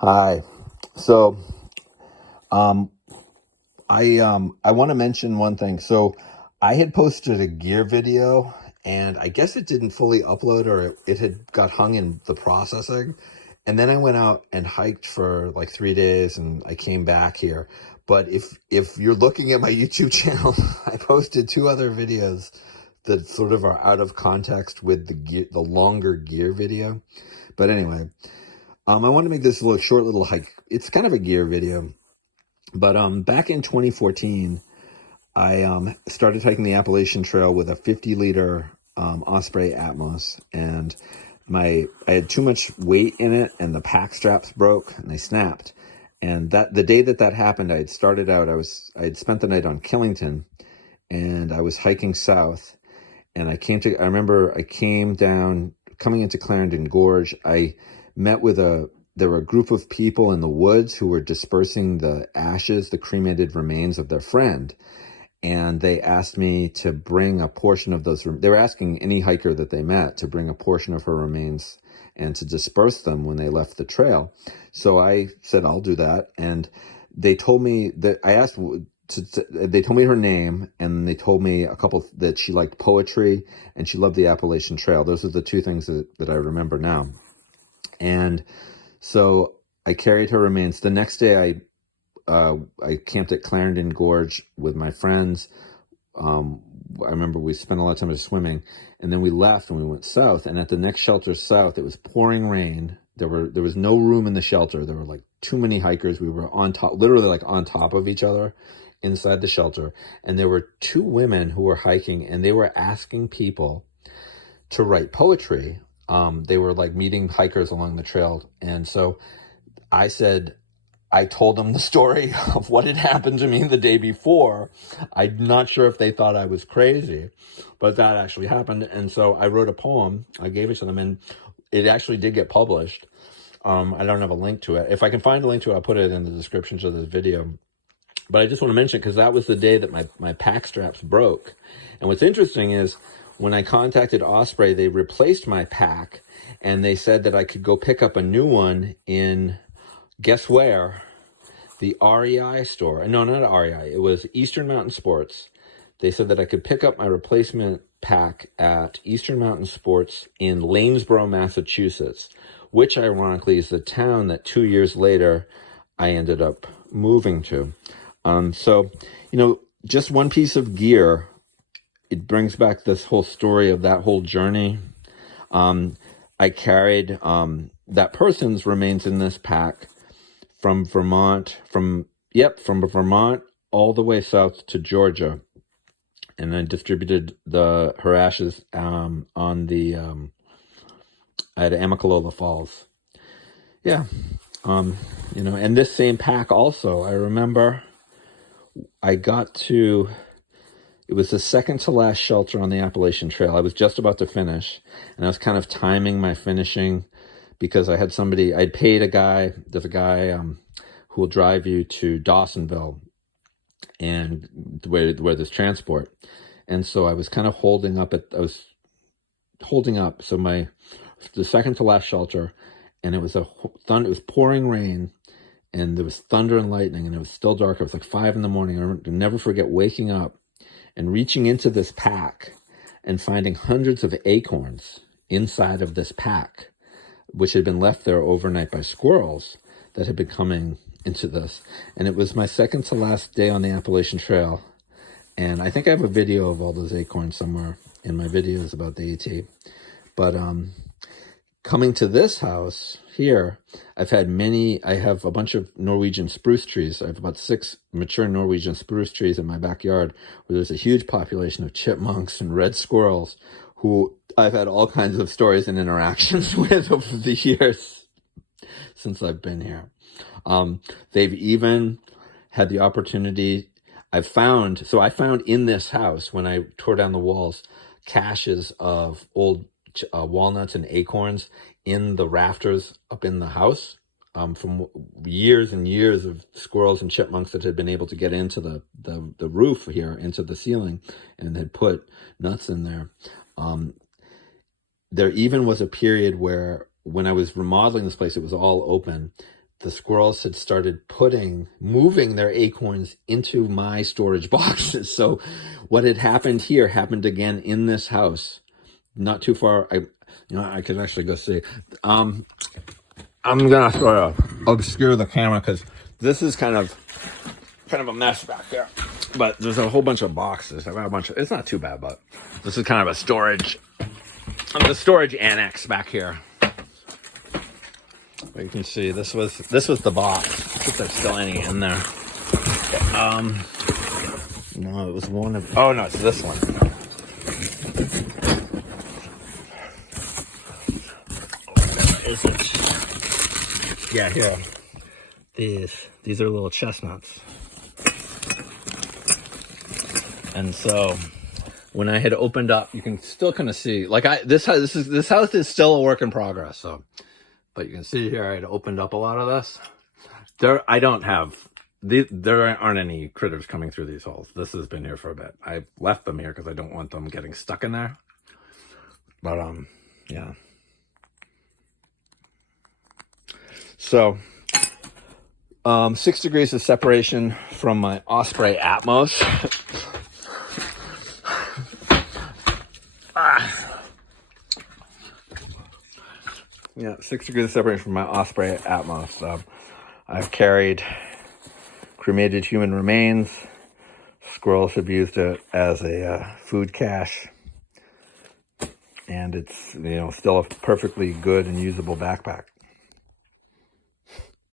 Hi. So, um, I want to mention one thing. So, I had posted a gear video, and I guess it didn't fully upload, or it had got hung in the processing. And then I went out and hiked for like 3 days, and I came back here. But if you're looking at my YouTube channel, I posted two other videos that sort of are out of context with the longer gear video. But anyway. I want to make this short little hike. It's kind of a gear video, but back in 2014, I started hiking the Appalachian Trail with a 50-liter Osprey Atmos, and I had too much weight in it, and the pack straps broke and they snapped. And the day that happened, I had started out. I had spent the night on Killington, and I was hiking south, and I remember I came down coming into Clarendon Gorge. I met with there were a group of people in the woods who were dispersing the ashes, the cremated remains of their friend. And they asked me to bring a portion of those. They were asking any hiker that they met to bring a portion of her remains and to disperse them when they left the trail. So I said, I'll do that. And they told me that they told me her name, and they told me that she liked poetry and she loved the Appalachian Trail. Those are the two things that I remember now. And so I carried her remains. The next day, I camped at Clarendon Gorge with my friends. I remember we spent a lot of time swimming, and then we left and we went south. And at the next shelter south, it was pouring rain. There was no room in the shelter. There were like too many hikers. We were on top, literally like on top of each other inside the shelter. And there were two women who were hiking, and they were asking people to write poetry. They were like meeting hikers along the trail. And so I told them the story of what had happened to me the day before. I'm not sure if they thought I was crazy, but that actually happened. And so I wrote a poem. I gave it to them, and it actually did get published. I don't have a link to it. If I can find a link to it, I'll put it in the description to this video. But I just want to mention it because that was the day that my pack straps broke. And what's interesting is when I contacted Osprey, they replaced my pack, and they said that I could go pick up a new one in, guess where? The REI store. No, not REI. It was Eastern Mountain Sports. They said that I could pick up my replacement pack at Eastern Mountain Sports in Lanesboro, Massachusetts, which ironically is the town that 2 years later I ended up moving to. So, just one piece of gear, it brings back this whole story of that whole journey. I carried that person's remains in this pack from Vermont all the way south to Georgia, and then distributed her ashes at Amicalola Falls. Yeah, and this same pack also, I remember it was the second to last shelter on the Appalachian Trail. I was just about to finish, and I was kind of timing my finishing because I'd paid there's a guy who will drive you to Dawsonville and where there's transport. And so I was kind of holding up. So the second to last shelter, and it was pouring rain, and there was thunder and lightning, and it was still dark. It was like 5 a.m. I'll never forget waking up and reaching into this pack and finding hundreds of acorns inside of this pack, which had been left there overnight by squirrels that had been coming into this. And it was my second to last day on the Appalachian Trail. And I think I have a video of all those acorns somewhere in my videos about the AT. But coming to this house here, I have a bunch of Norwegian spruce trees. I have about 6 mature Norwegian spruce trees in my backyard where there's a huge population of chipmunks and red squirrels who I've had all kinds of stories and interactions with over the years since I've been here. They've even had the opportunity. I found in this house, when I tore down the walls, caches of old walnuts and acorns in the rafters up in the house, from years and years of squirrels and chipmunks that had been able to get into the roof here, into the ceiling, and had put nuts in there. There even was a period where, when I was remodeling this place, it was all open. the squirrels had started moving their acorns into my storage boxes. So what had happened here happened again in this house, not too far. I could actually go see. I'm gonna sort of obscure the camera because this is kind of a mess back there. But there's a whole bunch of boxes. I've got a bunch of. It's not too bad, but this is kind of a storage. The storage annex back here. But you can see this was the box. If there's still any in there. No, it was one of. Oh no, it's this one. Where is it? Yeah, here. These are little chestnuts. And so when I had opened up, you can still kind of see, like this house is still a work in progress. So, but you can see here, I had opened up a lot of this. There aren't any critters coming through these holes. This has been here for a bit. I left them here because I don't want them getting stuck in there. But yeah. So 6 degrees of separation from my Osprey Atmos. Yeah, 6 degrees of separation from my Osprey Atmos. I've carried cremated human remains. Squirrels have used it as a food cache. And it's, still a perfectly good and usable backpack.